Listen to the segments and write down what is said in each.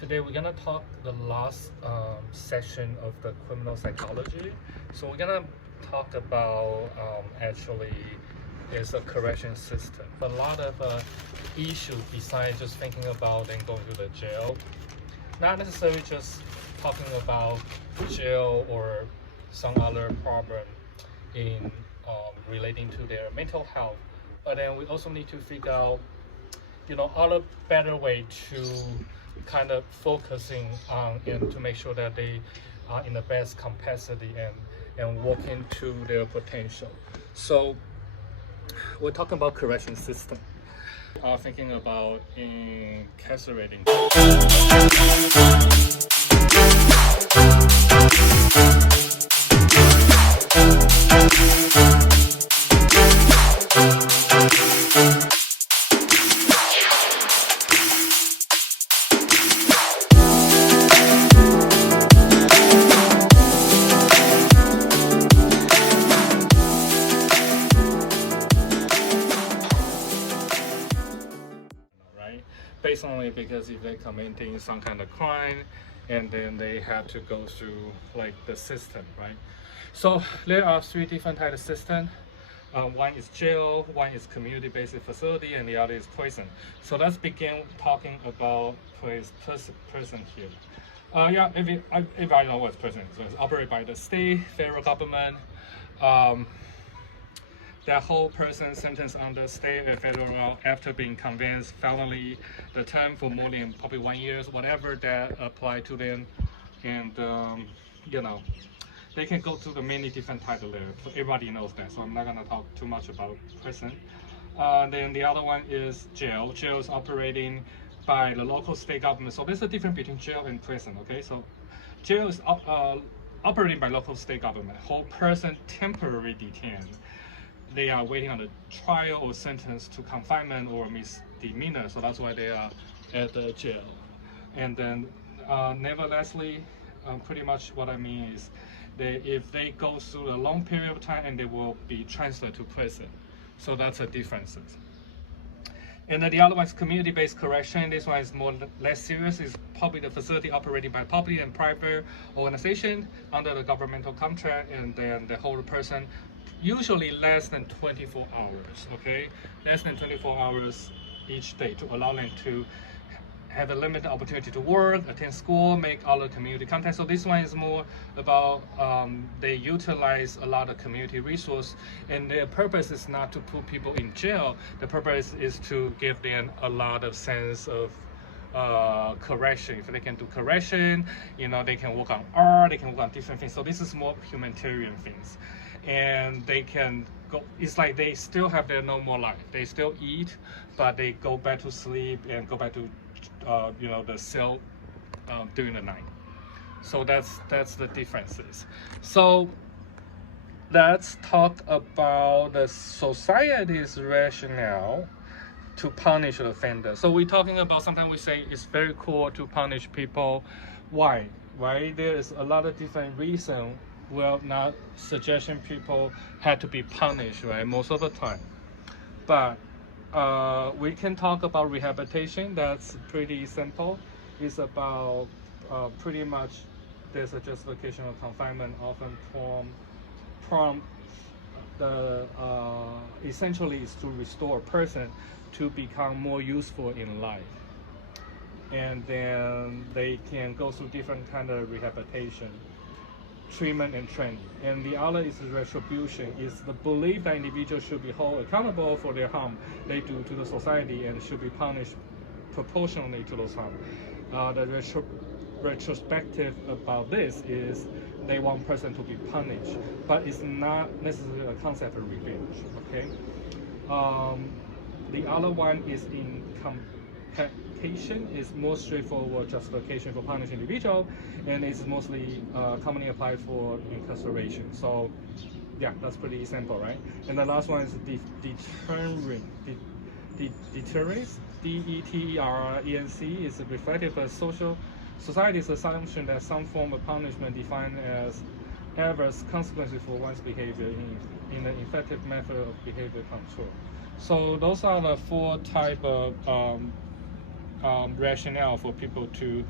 Today we're gonna talk the last session of the criminal psychology. So we're gonna talk about actually is a correction system. A lot of issues besides just thinking about and going to the jail. Not necessarily just talking about jail or some other problem in relating to their mental health, but then we also need to figure out other better way to kind of focusing on and to make sure that they are in the best capacity and working to their potential. So we're talking about correction system. Thinking about incarcerating. Based only because if they're committing some kind of crime and then they have to go through like the system, right? So there are three different types of system. One is jail, one is community-based facility, and the other is prison. So let's begin talking about prison here. Everybody knows what prison is. So it's operated by the state, federal government. That whole person sentenced under state and federal law after being convinced felony, the term for more than probably 1 year, whatever that apply to them, and they can go to the many different titles there. So everybody knows that. So I'm not gonna talk too much about prison. Then the other one is jail. Jail is operating by the local state government. So there's a difference between jail and prison. Okay, so jail is operating by local state government. Whole person temporarily detained. They are waiting on a trial or sentence to confinement or misdemeanor, so that's why they are at the jail. And then, neverthelessly, pretty much what I mean is, if they go through a long period of time, and they will be transferred to prison. So that's the differences. And then the other one is community-based correction. This one is less serious. It's probably the facility operated by public and private organization under the governmental contract, and then the whole person usually less than 24 hours, okay? Less than 24 hours each day to allow them to have a limited opportunity to work, attend school, make other community contact. So this one is more about they utilize a lot of community resource, and their purpose is not to put people in jail. The purpose is to give them a lot of sense of correction. If they can do correction, they can work on art, they can work on different things. So this is more humanitarian things. And they can go, it's like they still have their normal life. They still eat, but they go back to sleep and go back to the cell during the night. So that's the differences. So let's talk about the society's rationale to punish the offender. So we're talking about, sometimes we say it's very cool to punish people. Why? Right? There is a lot of different reasons. Well, not suggesting people had to be punished, right? Most of the time. But we can talk about rehabilitation. That's pretty simple. It's about pretty much there's a justification of confinement often prompt the essentially is to restore a person to become more useful in life. And then they can go through different kind of rehabilitation, treatment and training. And the other is retribution, is the belief that individuals should be held accountable for their harm they do to the society and should be punished proportionally to those harm. The retrospective about this is they want person to be punished, but it's not necessarily a concept of revenge. Okay. The other one is in compensation, is more straightforward justification for punishing individual, and it's mostly commonly applied for incarceration. So yeah, that's pretty simple, right? And the last one is deterrence. DETERENC is reflective of society's assumption that some form of punishment defined as adverse consequences for one's behavior in an effective method of behavior control. So those are the four type of rationale for people to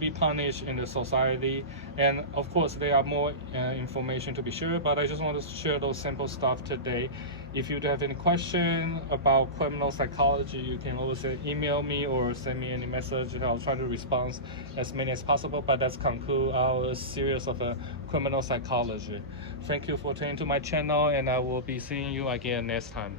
be punished in the society. And of course, there are more information to be shared, but I just want to share those simple stuff today. If you have any question about criminal psychology, you can always email me or send me any message, and I'll try to respond as many as possible. But that's conclude our series of criminal psychology. Thank you for tuning to my channel, and I will be seeing you again next time.